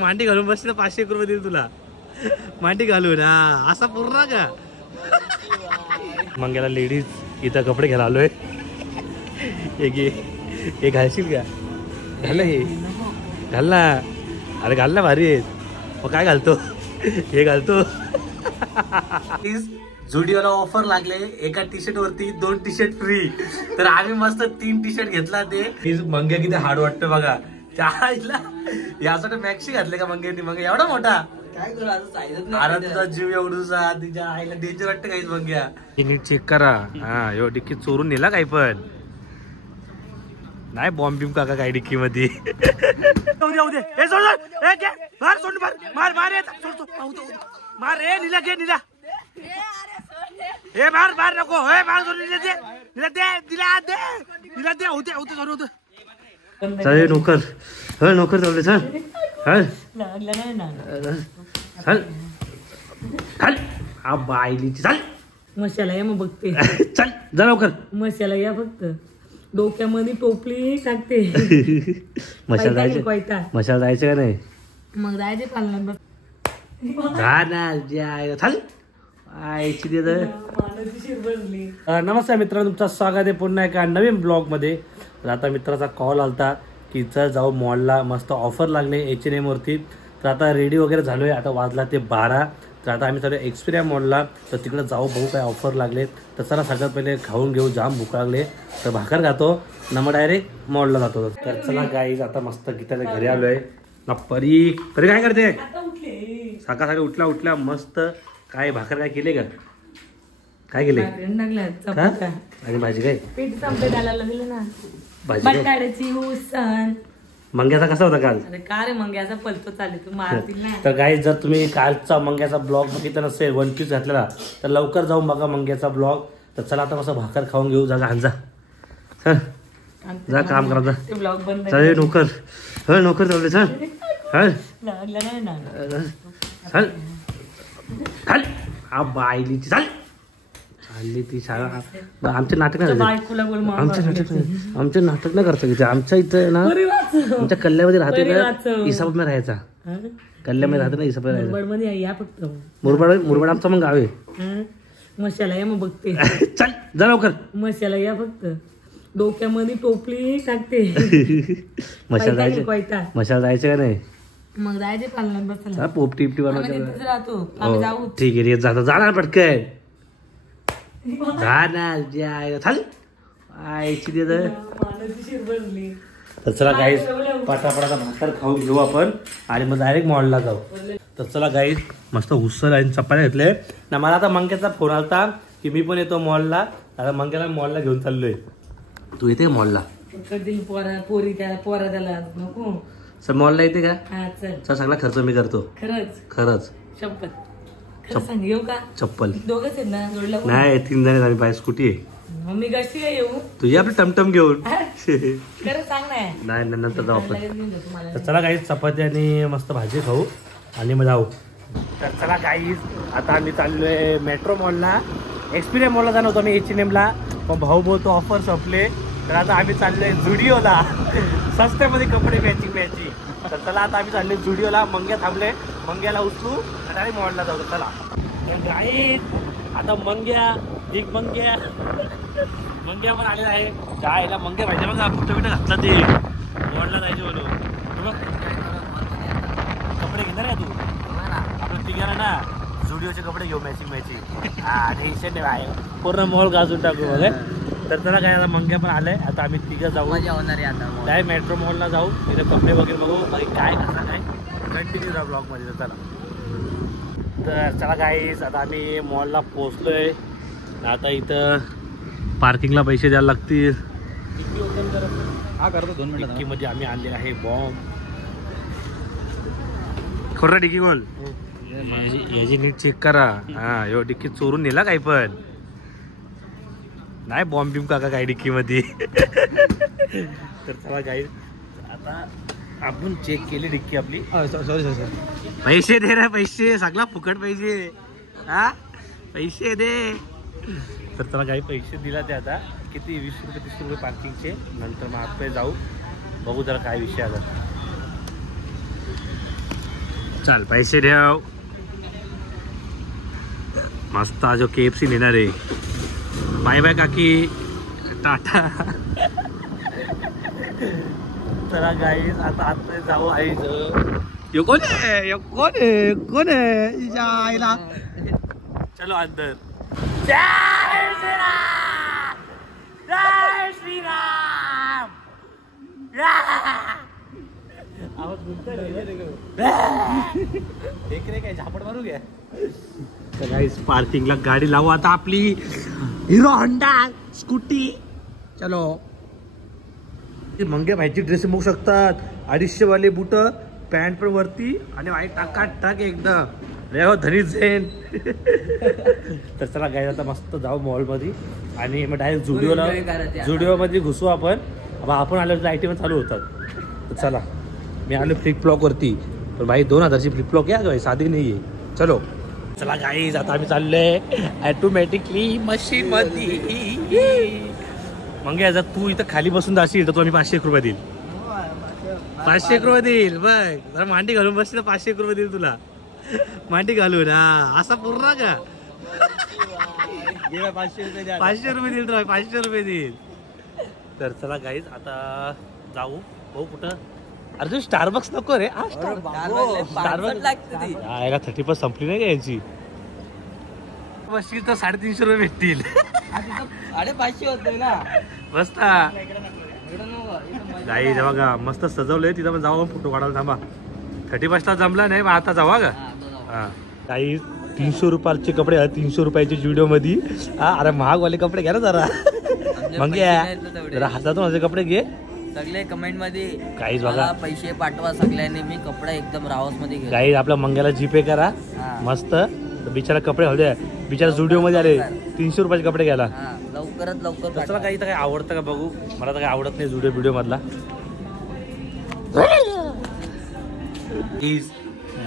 मांडी घालून बसली 500 रुपये देईल तुला. मांडी घालून हा असा पूर्ण का मंग्याला लेडीज इथं कपडे घ्यायला आलोय. हे घालशील का? घाल हे घाल ना. अरे घाल ना, भारी आहेत. मग काय घालतो? हे घालतो. झुडिओला ऑफर लागले एका टी शर्ट वरती 2 टी शर्ट फ्री. तर आम्ही मस्त 3 टी शर्ट घेतला. ते मंग्या किती हार्ड वाटतं बघा. त्याला यासाठी मॅक्सी घातले का मंग्यानी? मग एवढा मोठा काय करू आता? तुझा जीव एवढूसा तिच्या आईला डेंजर वाटतं काहीच. मंग्या नीट चेक करा. हा एवढी डिक्की चोरून नेला काही पण नाही. बॉम्ब बिम काका काय डिक्की मध्ये मार रे नीला. घे नीला. हे मार मार नको. हे मार नीला दे. नीला दे. नीला दे. नीला दे. होते होते जरूर होते. चल नोकर. हळ नोकर चालले. चल हळ चल चल. हा बायलीची. चल मशाला या मग बघते. चल जा लवकर. मशाला या फक्त डोक्यामध्ये टोपली टाकते. मशाला जायचं. मशाला जायचं का नाही? मग जायचे पालना. जा ना. चल आईची दे. नमस्कार मित्रांनो, तुमचं स्वागत आहे पुन्हा एका नवीन ब्लॉग मध्ये. तर आता मित्राचा कॉल आलता की चल जाऊ मॉलला, मस्त ऑफर लागले H&M वरती. तर आता रेडी वगैरे झालोय. आता वाजला ते 12. तर आता आम्ही चालू एक्सपिरिया मॉलला. तर तिकडे जाऊ बघू काय ऑफर लागले. तर चला सगळ्यात पहिले खाऊन घेऊ. जाम भूक लागले. तर भाकर खातो ना मग डायरेक्ट मॉलला जातो. तर चला गाईज आता मस्त गीताच्या घरी आलोय ना. परी परी काय करते? सकाळ सकाळी उठल्या मस्त काय भाकर काय केले का? काय केले? आणि भाजी काय? बटाट्याची उसळ. मंग्याचा कसा होता काल? का रे मंग्याचा पलतो चालू तू मारतील ना. तर गाईज जर तुम्ही कालचा मंग्याचा ब्लॉग बघितला नसेल, 1 पीस घातलेला, तर लवकर जाऊन बघा मंग्याचा ब्लॉग. तर चला आता कसं भाकर खाऊन घेऊ. जा जा जा काम करा. जा ते ब्लॉग बंद. चल नोकर. हळ नोकर चालले. चल हळ चल चल. हा बायलीची. चल चालली ती शाळा. आमचे नाटक नाही करतो की. आमच्या इथं ना आमच्या कल्ल्यामध्ये राहते ना, इसापूरमध्ये राहायचा. कल्ल्यामध्ये राहते ना, इसापूर या फक्त. मुरबाड आमचं मग गाव आहे. मशाला या मग बघते. चल जा लवकर. मशाला या फक्त डोक्यामध्ये टोपली टाकते. मशाला जायचं का नाही? मग जायचे पालनात बसायला. पोपटी बिपटी बनवायचं राहतो. आम्ही जाऊ. ठीक आहे जाणार पटकन. जा ना. चल आईची दे. तर चला गाईज पटापटाचा भाकर खाऊन घेऊ आपण आणि मग डायरेक्ट मॉलला जाऊ. तर चला गाईज मस्त उसळ आणि चपात्या घेतले ना. मला आता मंग्याचा फोन आलता की मी पण येतो मॉलला. आता मंग्याला मॉलला घेऊन चाललोय. तू येते का मॉलला? पोरी त्या पोरा त्याला नको. सर मॉलला येते का? हा चल. चल सगळा खर्च मी करतो. खरंच शपथ. सांग येऊ का? चप्पल दोघच आहेत ना जोडला? नाही 3 जण आम्ही. बाय स्कूटी आहे. मम्मी कशी काय येऊ? तुझी आपली टमटम घेऊन. खरं सांग नाही नंतर जाऊ आपण. तर चला काही चपाती आणि मस्त भाजी खाऊ आणि मग जाऊ. तर चला काही आता आम्ही चाललोय मेट्रो मॉलला. एक्सपिरिया मॉलला जाणार होतो आम्ही H&Mला, पण भाऊ बोलतो ऑफर संपले. तर आता आम्ही चाललोय झुडिओला. सस्त्यामध्ये कपडे मॅचिंग. तर चला आता आम्ही चाललोय झुडिओला. मंग्या थांबले. मंग्याला उचलू आणि मॉलला जाऊ. चला गाईज आता मंग्या पण आलेला आहे. जायला मंग्या पाहिजे बघा. कुठं कुठं घातला ते मॉलला जायचे म्हणून. कपडे घेणार का तू? आपण तिघांना ना झुडिओचे कपडे घेऊ मॅचिंग. हा टेन्शन नाही आहे. पूर्ण मॉल गाजून टाकू बघा. तर त्याला काय आता मंग्या पण आलंय. आता आम्ही तिघं जाऊ. काय मेट्रो मॉलला जाऊ. तिथे कपडे वगैरे बघू काय कसं काय. कंटिन्यू जा ब्लॉग मध्ये. चला तर चला गाईस आता आम्ही मॉलला पोहोचलोय. आता इथं पार्किंगला पैसे द्यायला लागतील. डिक्की मध्ये आम्ही आणलेला आहे बॉम्ब. खरं डिक्की बोल. याची नीट चेक करा. हा यो डिक्की चोरून नेला काही पण नाही. बॉम्ब बिम काका काय डिक्की मध्ये. तर चला गाईस आता आपण चेक केली डिक्की आपली. सॉरी पैसे दे रे. पैसे सगळा फुकट पैसे. हा पैसे दे. तर त्याला काही पैसे दिला ते आता किती 20 रुपये 30 रुपये पार्किंगचे. नंतर मग आतमध्ये जाऊ बघू जरा काय विषय आता. चल पैसे ठेव. मस्त आज KFC नेणार आहे. बाय बाय काकी, टाटा. चला गाईज आता आत जाऊ. आईच कोण आहे, कोण आहे आईला. चलो अंदर. जय श्रीराम, जय श्रीराम. आवाज काय झापड मारू घ्या. पार्किंगला गाडी लावू आता आपली हिरो होंडा स्कूटी. चलो. मंगे भाईची ड्रेस बघू शकतात. 250 वाले बुट, पॅन्ट पण वरती आणि वाईट टाका टाक एकदम. रे हो धनी झेन. तर चला गाय आता मस्त जाऊ मॉल मध्ये आणि मग डायरेक्ट जुडिओ मध्ये घुसू आपण. आपण आलो लाईटी पण चालू होतात. तर चला मी आलो फ्लिप फ्लॉप वरती. पण भाई 2000ची फ्लिप फ्लॉप या गाय साधी नाहीये. चलो चला गाईज आता आम्ही चाललोय ऑटोमॅटिकली मशीन मध्ये. मग जर तू इथं खाली बसून जाशील तर तू आम्ही 500 रुपये देईल. 500 रुपये देईल. बघ जरा मांडी घालून बसली तर 500 रुपये देईल तुला. मांडी घालून हा असा पूर्ण का 500 रुपये देईल तुला. 500 रुपये देईल. तर चला गाईज आता जाऊ. भाऊ कुठं. अरे तू स्टारबक्स नको रे. स्टारबक्स यायला 30% संपली नाही का यांची. बसशील तर 350 रुपये भेटतील. 550 होते ना मस्त गाई. बघा मस्त सजवलंय तिथं. पण जाऊ फोटो काढायला. थांबा 31ला जमला नाही आता जावा का. हा काही 300 रुपयाचे कपडे. 300 रुपयाचे जुडिओ मध्ये. अरे महागवाले कपडे घ्या ना जरा. मग जरा 1000 कपडे घे. सगळे कमेंट मध्ये काहीच बघा पैसे पाठवा सगळ्यांनी. मी कपडे एकदम रावस मध्ये घेतो. काही आपल्या मंग्याला जीपे करा. मस्त बिचारा कपडे हवे द्या. बिचारा जुडिओ मध्ये आले 300 रुपयाचे कपडे घ्यायला. लवकरात लवकर. तसं काही तर काय आवडतं का बघू. मला तर काही आवडत नाही जुडिओ व्हिडिओ मधला.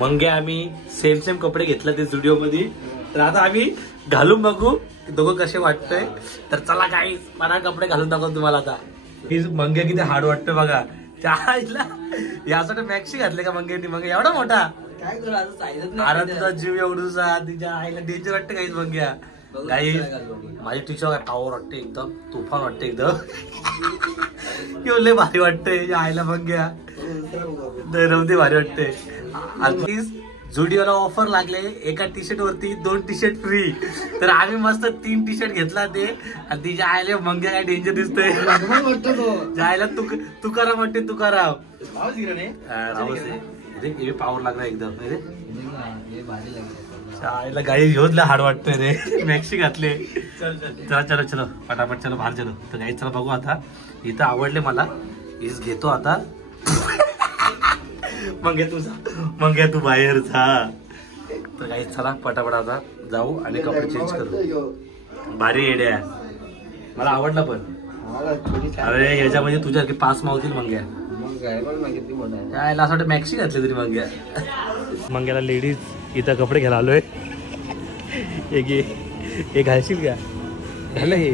मंगे आम्ही सेम कपडे घेतले ते जुडिओ मध्ये. तर आता आम्ही घालून बघू दोघं कसे वाटतंय. तर चला काही मला कपडे घालून दाखवतो तुम्हाला. आता मंगे किती हार्ड वाटतोय बघा. त्या आईला यासाठी मॅक्सी घातले का मंग्यानी. मग एवढा मोठा काय करू आता साईजच अरे तुझा जीव एवढूसा. तिच्या आईला डेंजर वाटतं काहीच मंग्या. काही माझी टीचर काय पॉवर वाटते एकदम. तुफान वाटते एकदम. लय भारी वाटतंय आईला मंग्या. रवते भारी वाटते. जुडिओला ऑफर लागले एका टी शर्ट वरती 2 टी शर्ट फ्री. तर आम्ही मस्त 3 टी शर्ट घेतला ते. आणि तिच्या आईला मंग्या काय डेंजर दिसतोय. जायला तुकाराम वाटते. तुकाराम पॉवर लागला एकदम. आईला गाडी घेऊन हाड वाटतोय रे. मॅक्सी घातले. चला चलो चलो पटापट चलो बाहेर चलो. तर गाई चला बघू आता. इथं आवडले मला. हीच घेतो आता. मग तू बाहेर जा. तर काही चला पटापट आता जाऊ आणि कपडे चेंज करू. भारी येड्या मला आवडला. पण अरे याच्यामध्ये तुझ्यासारखे 5 मावतील मंग्या. असं वाटतं मॅक्सी घातली तरी मंग्या. मंग्याला लेडीज इथं कपडे घ्यायला आलोय. एक घालशील का. घाल हे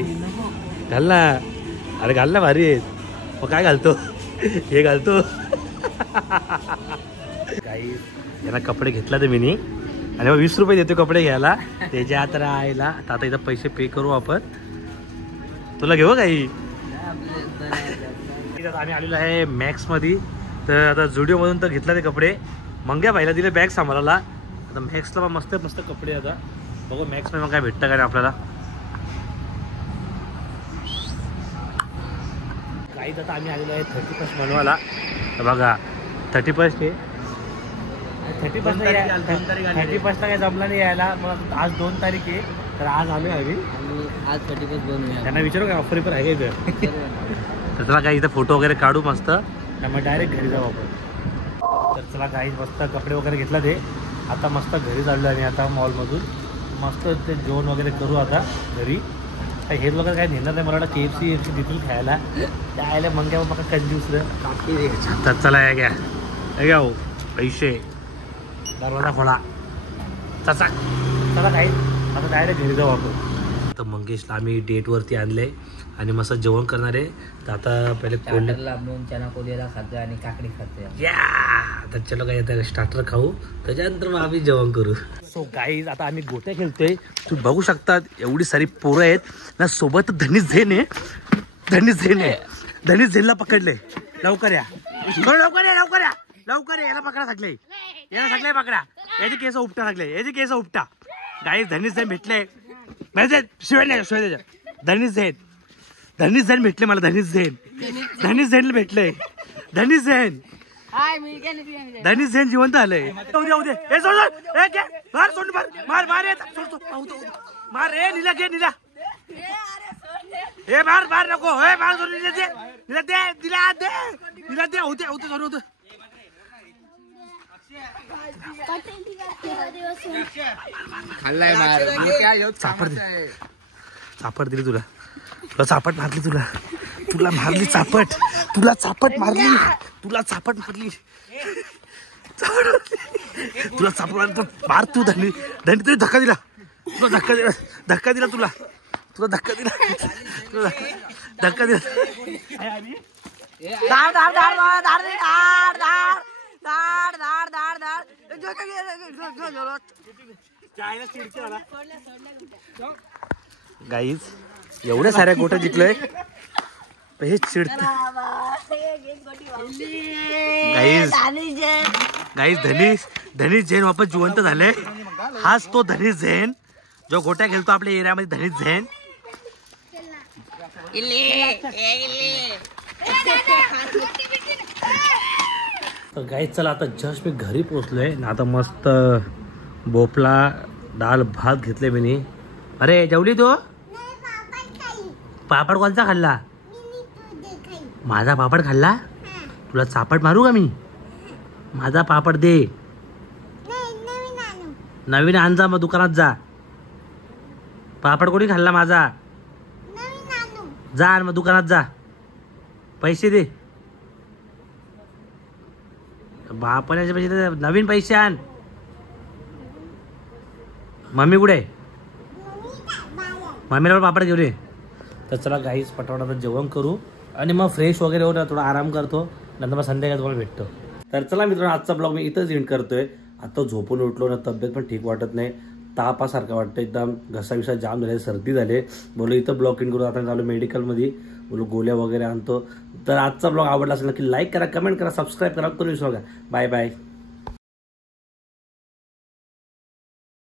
घाल ना. अरे घाल ना भारी आहेत. मग काय घालतो हे घालतो. काही यांना कपडे घेतला तर मी आणि मग 20 रुपये देतो कपडे घ्यायला. त्याच्या आता राहायला. आता इथं पैसे पे करू आपण. तुला घेऊ काही. आम्ही आलेलो आहे मॅक्स मध्ये. तर आता जुडिओ मधून तर घेतला ते कपडे. मंग्या भाईला दिले बॅग सांभाळायला. आता मॅक्सला मस्त मस्त कपडे. आता बघू मॅक्स मध्ये मग काय भेटतं का नाही आपल्याला. काहीच आता आम्ही आलेलो आहे 31 बनवायला. तर बघा 31 आहे. 31 काय जमला नाही यायला. मग आज 2 तारीख आहे. तर आज आलोय आम्ही. आज 31 बनवूया. त्यांना विचारू का ऑफर पण आहे का इथं. तर चला काही इथं फोटो वगैरे काढू मस्त. त्यामुळे डायरेक्ट घरी जाऊ आपण. तर चला काही मस्त कपडे वगैरे घेतला ते. आता मस्त घरी चाललो आणि आता मॉलमधून मस्त ते जेवण वगैरे करू आता घरी. हे वगैरे काय नेणार नाही. मला KFC देतील खायला. त्या आयला मग घ्या मग कंजूस. तर चला या घ्या हो पैसे. दरवाजा खोला. चला काही आता डायरेक्ट घरी जाऊ आपण. आता मंगेशला आम्ही डेटवरती आणले आणि मस्त जेवण करणार आहे. तर आता पहिले लांबून चना पोलीला खातोय आणि काकडी खातोय. तर चलो काय आता स्टार्टर खाऊ त्याच्यानंतर मग आम्ही जेवण करू. सो गाईज आता आम्ही गोट्या खेळतोय. तुम्ही बघू शकतात एवढी सारी पोरं आहेत ना. सोबत धनीश झेन आहे. धनीश झेनला पकडले. लवकर या याला पकडा सगळे. पकडा. याचे केस उपटा सगळे. गाईज धनीश झेन भेटले. शिवाय धनीश झेन भेटले मला. धनीश झेन भेटले. धनीश झेन जिवंत आलंय. मार रे नीला घे नीला. हे मार नको. हे मार नीला दे होते होते. चापट दिली तुला चापट मारली. तुला मारली चापट. तुला चापट मारली. तुला चापट मार तू. धनी तुला धक्का दिला. धक्का दिला. गाईज एवढ्या साऱ्या गोट्या जिंकलोय. हे चिडत गाईज धनीश झेन वापस जिवंत झाले. हाच तो धनीश झेन जो गोट्या खेळतो आपल्या एरियामध्ये. धनीश झेन तर गाईज चला आता जस्ट मी घरी पोहोचलोय ना. आता मस्त भोपळा डाळ भात घेतले मी. अरे जेवली तू? पापड कोणता खाल्ला? माझा पापड खाल्ला? तुला चापट मारू का मी? माझा पापड दे. नवीन आण जा. मग दुकानात जा. पापड कोणी खाल्ला माझा? जा मग दुकानात जा. पैसे दे. बापाण्याचे पैसे नवीन पैसे आण. मम्मी कुठे? मम्मीला पापड घेऊन ये. तर चला गाईज पटापट जेवण करू आणि मग फ्रेश वगैरे होऊन थोडा आराम करतो. नंतर मग संध्याकाळी तुम्हाला भेटतो. तर चला मित्रांनो आजचा ब्लॉग मी इथंच एंड करतोय. आता झोपून उठलो ना. तब्येत पण ठीक वाटत नाही. तापासारखं वाटतं. एकदम घसा जाम झाले. सर्दी झाले. बोलू इथं ब्लॉग इन करू. आता चालू मेडिकलमध्ये. बोलू गोळ्या वगैरे आणतो. तर आजचा ब्लॉग आवडला असेल की लाईक करा, कमेंट करा, सबस्क्राईब करा. करू विसरू नका. Bye bye.